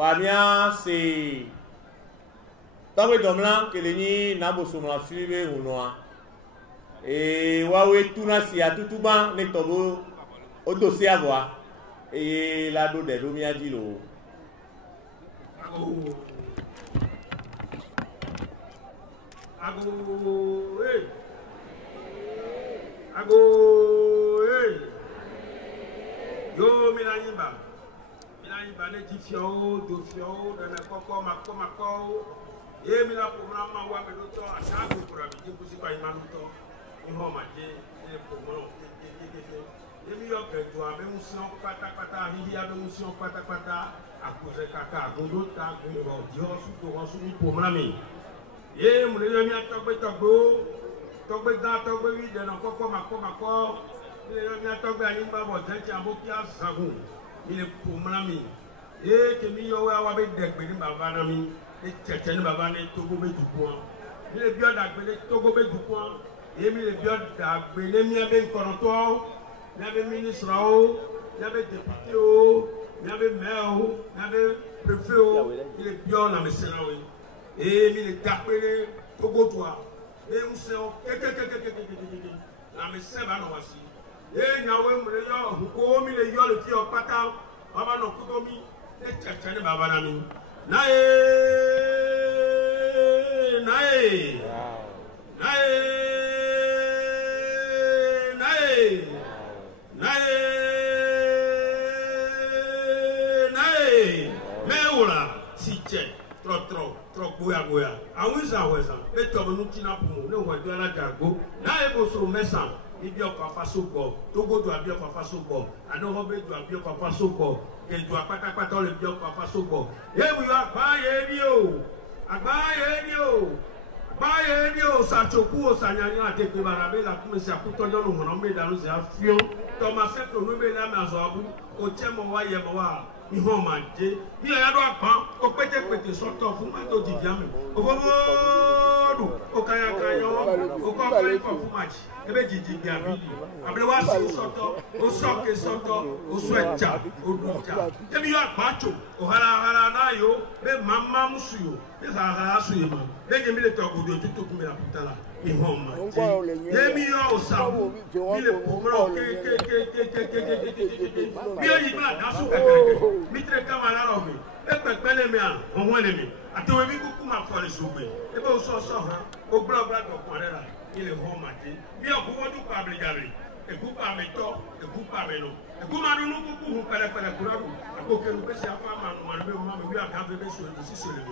Wamia c'est Tawe domla que les ni nabo somla suive ou noa. Et wawe tuna si a tutuba ne tobo au dossier à voir. Et la do de Romia dit lo. Yo Milanyiba ne tifio do fio de na koko mako e mi la pomra ma wa me do to asa ko kura bi ti kusi kwa imanu to ni ho ma je e pomro e mi yo ke to abe musion pata hihi abe musion pata akuse kaka gondo ta go dio su to su ni pomra mi e mu le mi togbe da togbe wi de na koko mako mi atogbe ayin ba bo je ti aboki asagun ile pomra mi e ke mi yo wa be degbe ni baba na mi e tete ni baba ni togo be dupon mi le bio dagbe ni togo be dupon e mi le bio dagbe ni mi abe nkoronto mi abe ministre o mi abe député o mi abe maire o mi abe préfet o mi le bio na me sena we e mi le dagbe ni togo toa e un se o na me seba no wasi e nyawe mre yo ko mi le yo le ti o pata baba no kuto mi e tete ni baba na mi nae meula si che tro goya awisa wesa be to no tina pumo ne ho do ala jago nae bo so mesa ibi o papa so gbo to go do abi o papa so gbo ano ho be do abi o papa so gbo ke do apata le bi o papa so gbo e mu yo agbaye ni o sachoku o sanyanya atepe barabe la kumesi akuto jolo hono me danu se afio Thomas to no be la ma so abu o chemo wa ye mo wa iho ma je bi ya do apan o pete soto fun ma to didi ami o bodu o kaya o ko pa fun match ebe didi bi abi able wa si soto o soke soto o swecha o ducha e bi ya pacho o hala na yo be mama musuyo be hala suyo ma be je mi le to godo tutu ku mi la putala iho ma je mi yo o sa mi le pomro ke bi yi bla da su keke mitre kamala robe e pepele mi a ohun le mi ati we mi kuku ma fo le sugbe e be o so ha o bla do ko re la ile ho ma je bi o ku wodu pa bli jabri e ku pa me to e ku pa me no e ku ma nu kuku hu pele kurabu ko ke lu pe si afa ma no ma be o ma me wi aka be so e si so le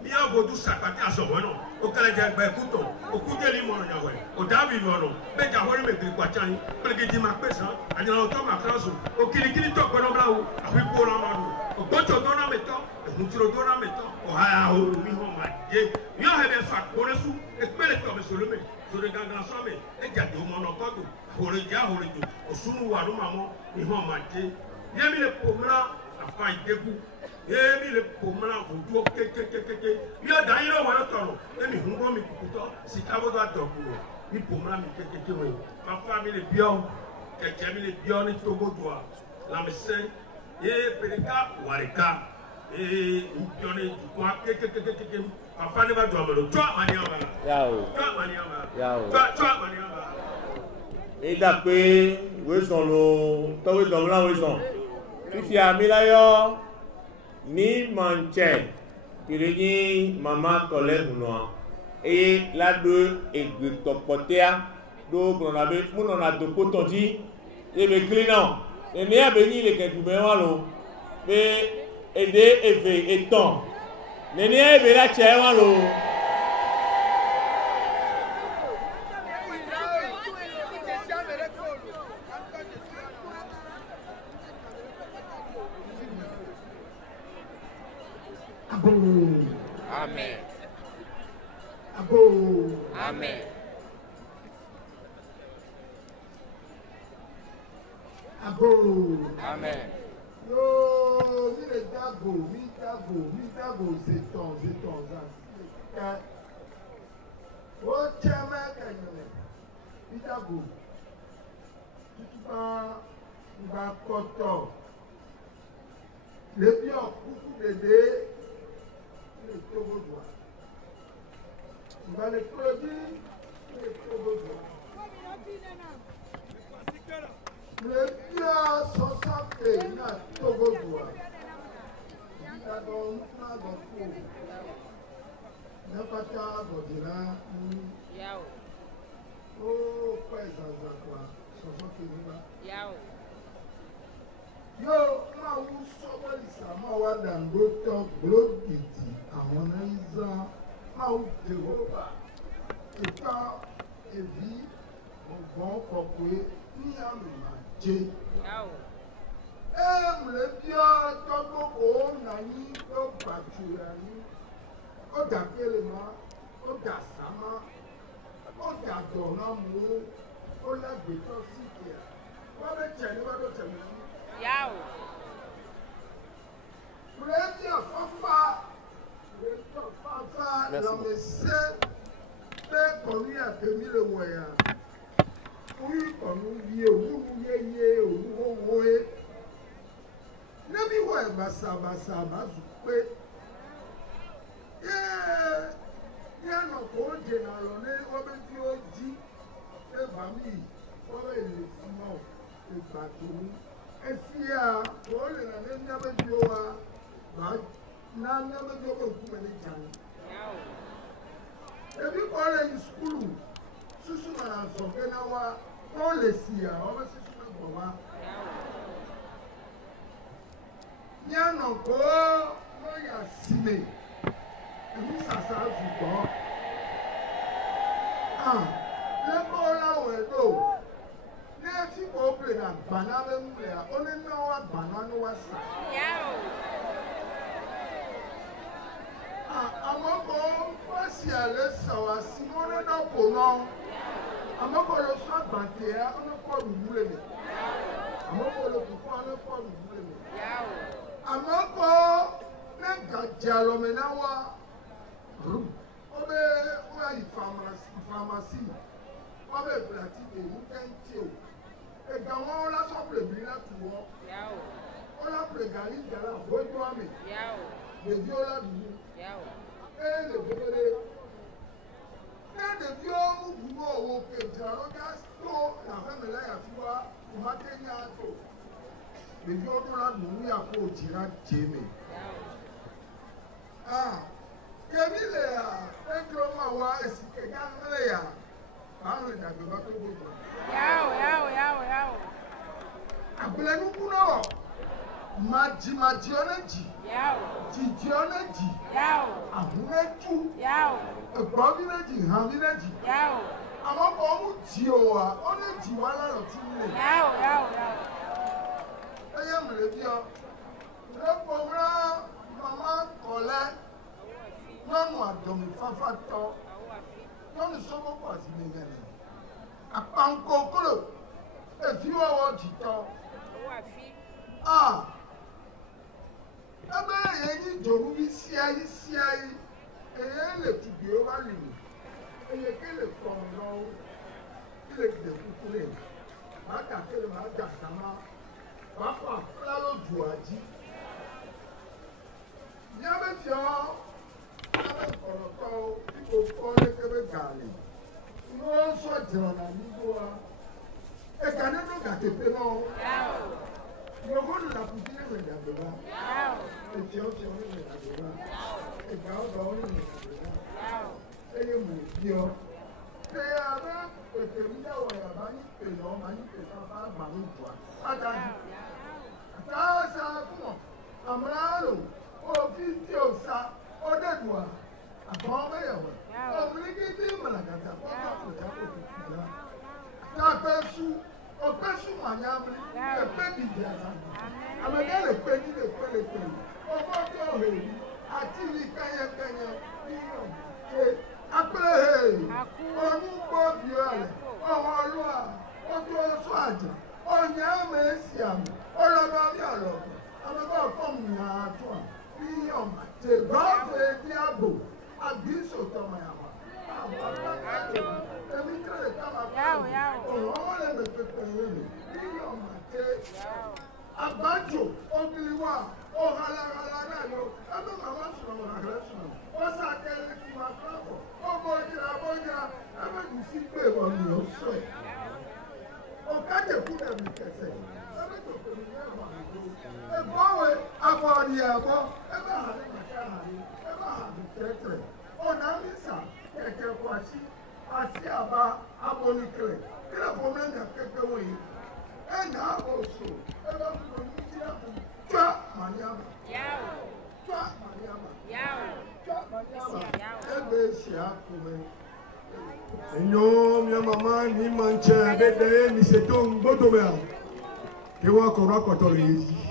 mi a bodu sakati aso wono o kala je gba ekuto o ku je li mo no yawe o davi wono be ja hori me kiri kwa chan pele di ma pesa ani o to ma kraso o kiri to gbono bla o afi ko na ma o gocho do na meto e mutiro do na meto o ha o mi ho ma je mi o hebe fa kore su e pele to me solome so de gangan so me e ja do mo no kodo hore do o sunu wa do mamo mi ho ma je ye mi le pomra afa ideku e mi le pomra o do ke mi o dan iro wa no toro e mi hungo mi kukuto si kabo do adokuro mi pomra mi ke we ma fa mi le bio ke mi le bio ni togo doa la me se e perika warika e mpione kwa ke papa ne ba do amalo twa mani aba twa mani aba e da pe we son lo to we domla we son fifi amila yo ni manche tireji mama collègue no e la do egbe topotea do gbona be mu no na do potonji e be clean et mais à venir les quelques béwalo mais aider et temps nene ebe la chewalo Amen. Amen. Amen. Yo, mi dago, c'est ton. O chama kanyole. Mi dago. Tutuba, ba koto. le bien beaucoup d'aider le Togodois. Il va les produire le Togodois. Le bien 60 et il a Togodois. Il a donc un bon n'a pas qu'à Bodina. Oh, quoi est-ce que quoi? 60 et il a. Yo, ma wu sọgbọ isama wa dango tọ gbólógìtì àwọn ẹ̀yìnzá ma wu Jehova ìta èbí ọgbọ́n kọ̀pẹ́ ní àmì máa jẹ. Mìíràn bí ọjọ́ gbogbo nàní ló gbàjúra ní ó dàkélé ma ó dà sámá ó dà dọ̀nà mú ó lágbètọ́ sí ìkìyà wọ́n bẹ tẹ̀ ní wọ́n bẹ tẹ̀ mí. Yao. Premier fafa, la messe, fait comme il a permis le moyen. Oui, comme nous y est, Nami ouais, basa, zoupe. Yeah, no, pour généralement, on va dire, et famille, on va les ciments, les bateaux. Esia, ole na nenya bejoa, ba na nenya bejoa ko kumeni jani. Ebi ole in school, susu na so kena wa ole sia, o ba susu na goma. Nya no ko no ya sime. Ebi sasa zuko. Le ko la we do. If you open a banana, only know what banana was. I'm not going to see a lesson. Simone no Pono. I'm not going to start Bantia on the phone. I'm not going to put on the phone. I'm not going to Jalomenawa. Obey pharmacy. Obey Platique, you can chill. Et quand on l'a sorti, il a tout. On l'a prégalé, il a la bonne journée. Les vieux là, et les bébés. Et les vieux, vous pouvez au la femme là, il y a tout. Il m'a tenu à tout. Les vieux là, nous, il y a pour tirer Jémé. Kevin Léa, un grand mawa, et si quelqu'un Léa. Yao. Abulenu kuno. Maji oneji. Yao. Jiji oneji. Yao. Ahuneju. Yao. Egbobineji, hamineji. Yao. Àwọn kan mú jí o wa, ó lè jí wá lọ́rọ̀ tí ń lè. Yao. Ẹyẹ mìíràn bí ọ. Lẹ́pọ̀ rán màmá kọ̀lẹ́ lọ́nà àdọ̀mí fáfá tọ́. Lọ́nà sọ́kọ́ pọ̀ sí mi gẹ̀lẹ́. Àpàǹkò kúrò, èfi wọ́wọ́ jìtọ́. Ẹgbẹ́ èyí ní ìjòrú bí sí ayé, èyí lè ti bí ó bá lè lò. Èyí kí lè kọ̀ lọ, kí lè dè kúkú lè. Màá dà kí lè máa dà sàmá. Màá fà fúlá lójú àjí. Ní abẹ́ fi ọ́, abẹ́ kọ̀rọ̀ tọ́ bí kò kọ́ lẹ́kẹ́bẹ́ gàlè. Wọ́n sọ jìnnà náà nígbó wa. Ẹ̀ka nínú gàtẹ́pẹ́ náà. Yòókù nà kùtì ní ìrìn àjò náà. Ètí ọ̀tí ọ̀rìn ìrìn àjò náà. Ẹ̀ka ọ̀dọ̀ ọ̀rìn ìrìn àjò náà. Ẹ̀yẹ mú ìdí ọ. Ṣé abẹ́ ètè mi dáwọ̀ yàrá ní pèlè ọmọ ní pèsè àbá àgbà ní ìjọ. Pàtàkì. Àtàṣà fún ọ. Àmúlárò òfin tí ò sa ó dẹ̀dùà. Àbọ̀ ọmọ yẹ̀wò. Ọ̀mùlíkìtì mọ̀làkàtà kọ́kọ́ kò jábọ̀ tó fi dá. Tápẹ́sù, ọ̀pẹ́sù mànyámi, ẹ̀pẹ́ dìde àtàkùn. Àmọ̀dé lè pé ní lè pé. Ọgbọ́ tó hèrí àti ní kẹ́yẹkẹ́yẹ ní ọ̀gbẹ́. Apẹ́lẹ́ onúgbò bí ọ̀rẹ́, ọ̀wọ́ ọlọ́à, ojú oṣù àjà, ọ̀nyẹ́ àmọ̀ èsì àmọ̀, ọlọ́gbà bí ọ̀lọ́gbà. Àmọ̀dé ọ̀pọ̀ mìíràn àtọ̀ bí ọ̀mà. Tègbọ́n di àgbò, àbí sòtọ̀ màyàwá. Èmi kẹ́lẹ̀ ká máa pẹ́ ọ̀rọ̀ ọmọ lè mẹ́ pẹ́pẹ́ rẹ̀ mi. Bí ọ̀mà tẹ́ àgbájò obìnrin wa ó Minha mamãe me mancha, bebê, me setou um botomel. Que eu acoro a cotolense.